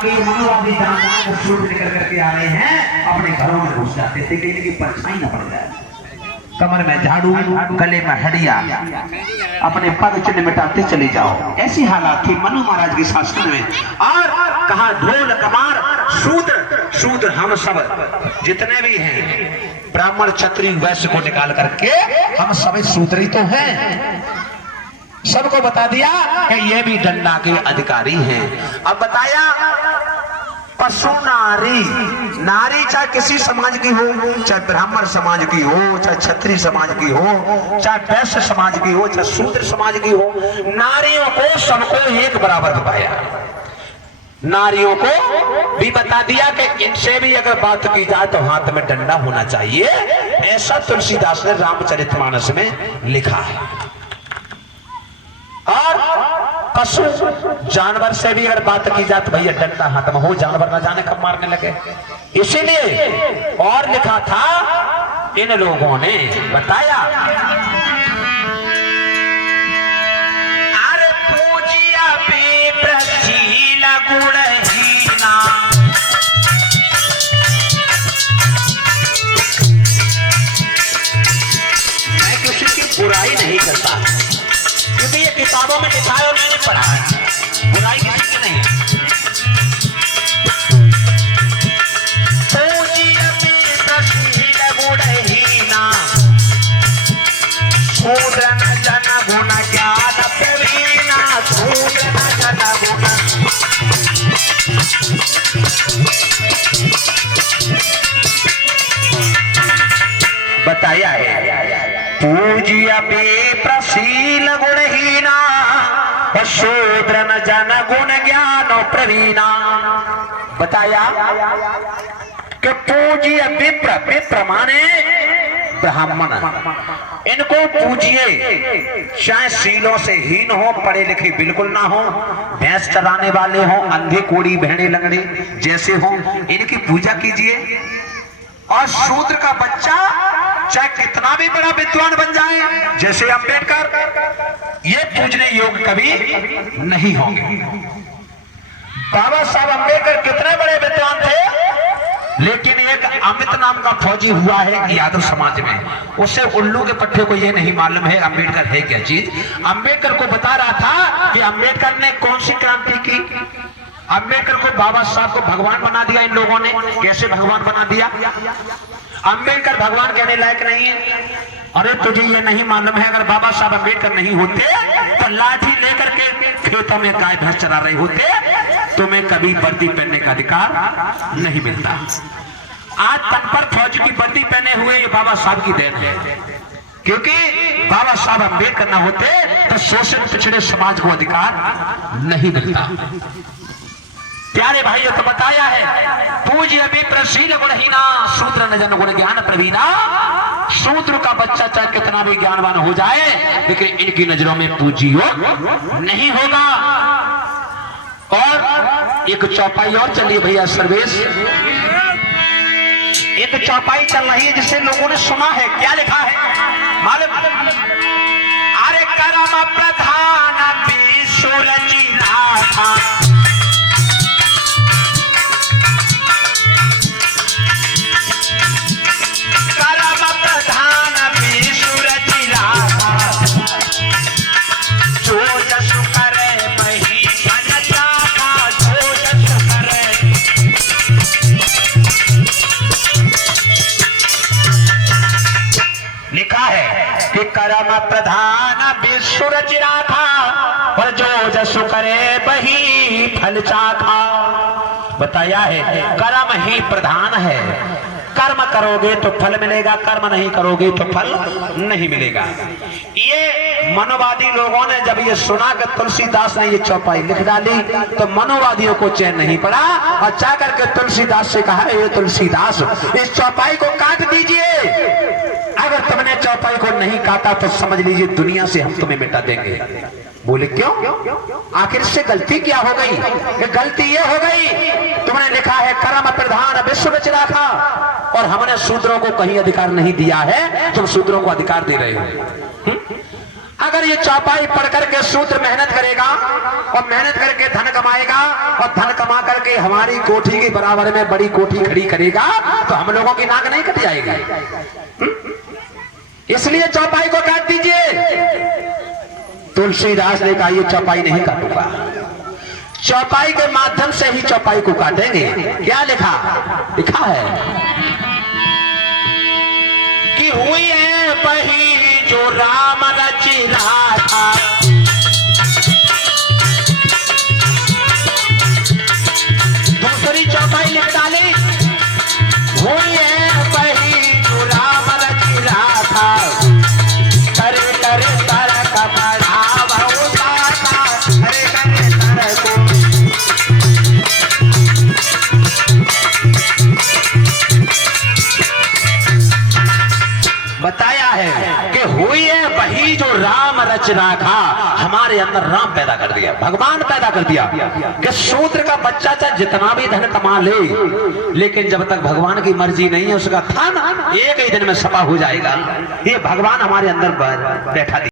के मनोवादी जान शूद्र निकल करके आ रहे हैं, अपने घरों में घुस जाते थे कि इनकी परछाई न पड़ जाए। कमर में झाड़ू, गले में हडिया, अपने पग चिन्ह मिटाते चले जाओ। ऐसी हालात थी मनु महाराज की शासन में। और कहा ढोल कमार शूद्र, शूद्र हम सब जितने भी हैं, ब्राह्मण क्षत्रिय वैश्य को निकाल करके हम सभी शूद्र ही तो हैं। सबको बता दिया कि ये भी डंडा के अधिकारी हैं। अब बताया पशु नारी, नारी चाहे किसी समाज की हो, चाहे ब्राह्मण समाज की हो, चाहे क्षत्रिय समाज की हो, चाहे वैश्य समाज की हो, चाहे शूद्र समाज की हो, नारियों को सबको एक बराबर बताया। नारियों को भी बता दिया कि इनसे भी अगर बात की जाए तो हाथ में डंडा होना चाहिए। ऐसा तुलसीदास ने रामचरितमानस में लिखा है। और पशु जानवर से भी अगर बात की जाए तो भैया डंडा हाथ में हो, जानवर न जाने कब मारने लगे। इसीलिए और लिखा था इन लोगों ने बताया, अरे पूजिया पे प्रशील गुणहीना, मैं किसी की बुराई नहीं करता, क्योंकि ये किताबों में लिखा है और मैंने पढ़ा है, बुराई किसी की नहीं है। शूद्र न जन गुण ज्ञान प्रवीणा, शूद्र न जन गुण। बताया है पूज्य पे प्रशील गुणहीना, शूद्र न जन गुण ज्ञान प्रवीणा। बताया कि पूज्य विप्र, विप्र माने ब्राह्मण, इनको पूजिए, चाहे शीलों से हीन हो, पढ़े लिखे बिल्कुल ना हो, भैंस चराने वाले हो, अंधे कोड़ी भेड़े लंगड़े जैसे हो, इनकी पूजा कीजिए। और शूद्र का बच्चा चाहे कितना भी बड़ा विद्वान बन जाए, जैसे अंबेडकर, ये पूजने योग्य कभी नहीं होंगे। बाबा साहब अंबेडकर कितने बड़े विद्वान थे, लेकिन एक अमित नाम का फौजी हुआ है यादव समाज में, उसे उल्लू के पट्टे को ये नहीं मालूम है अंबेडकर है क्या चीज। अंबेडकर को बता रहा था कि अंबेडकर ने कौन सी क्रांति की। अंबेडकर को बाबा साहब को भगवान बना दिया इन लोगों ने। कैसे भगवान बना दिया? अंबेडकर भगवान कहने लायक नहीं है। अरे तुझे ये नहीं मालूम है, अगर बाबा साहब अंबेडकर नहीं होते तो लाठी लेकर के खेतों में गाय भैंस चरा रहे होते, तुम्हें कभी वर्दी पहनने का अधिकार नहीं मिलता। आज तन पर फौज की वर्दी पहने हुए ये बाबा साहब की देन है, क्योंकि बाबा साहब अंबेडकर न होते तो शोषित पिछड़े समाज को अधिकार नहीं मिलता। प्यारे भाइयों, तो बताया है पूज्य विप्रशील गुणहीना, शूद्र न जन गुण ज्ञान प्रवीणा। शूद्र का बच्चा चाहे कितना भी ज्ञानवान हो जाए, लेकिन इनकी नजरों में पूज्य नहीं होगा। और एक चौपाई और चलिए भैया सर्वेश, एक चौपाई चल रही है जिसे लोगों ने सुना है। क्या लिखा है मालूम? अरे कर्म प्रधान विश्व रचिता था, कर्म प्रधान विश्व रचिरा था, पर जो जसु करे वही फल चाखा। बताया है कर्म ही प्रधान है, कर्म करोगे तो फल मिलेगा, कर्म नहीं करोगे तो फल नहीं मिलेगा। ये मनोवादी लोगों ने जब ये सुना कि तुलसीदास ने ये चौपाई लिख डाली तो मनोवादियों को चैन नहीं पड़ा और जाकर के तुलसीदास से कहा, ये तुलसीदास इस चौपाई को काट दीजिए, अगर तुमने चौपाई को नहीं काटा तो समझ लीजिए दुनिया से हम तुम्हें मिटा देंगे। बोले क्यों? आखिर से गलती क्या हो गई? ये गलती ये हो गई, तुमने लिखा है कर्म प्रधान विश्व रचिता था और हमने शूद्रों को कहीं अधिकार नहीं दिया है, तुम शूद्रों को अधिकार दे रहे हो। अगर ये चौपाई पढ़ करके शूद्र मेहनत करेगा और मेहनत करके धन कमाएगा और धन कमा करके हमारी कोठी के बराबर में बड़ी कोठी खड़ी करेगा तो हम लोगों की नाक नहीं कट जाएगी। इसलिए चौपाई को काट दीजिए। तुलसीदास ने कहा ये चौपाई नहीं काटूंगा, चौपाई के माध्यम से ही चौपाई को काटेंगे। क्या लिखा है कि हुई है वही जो राम रची रहा था, दूसरी चौपाई लिख डाली, हुई है वही जो राम रची रहा था, करे करे तर कमढ़ावा उतारा, करे करे तर को बताया है कि हुई है वही जो राम रचना था। हमारे अंदर राम पैदा कर दिया, भगवान पैदा कर दिया कि शूद्र का बच्चा चाहे जितना भी धन कमा ले, लेकिन जब तक भगवान की मर्जी नहीं है उसका धन एक ही दिन में सफा हो जाएगा। ये भगवान हमारे अंदर बैठा दिया।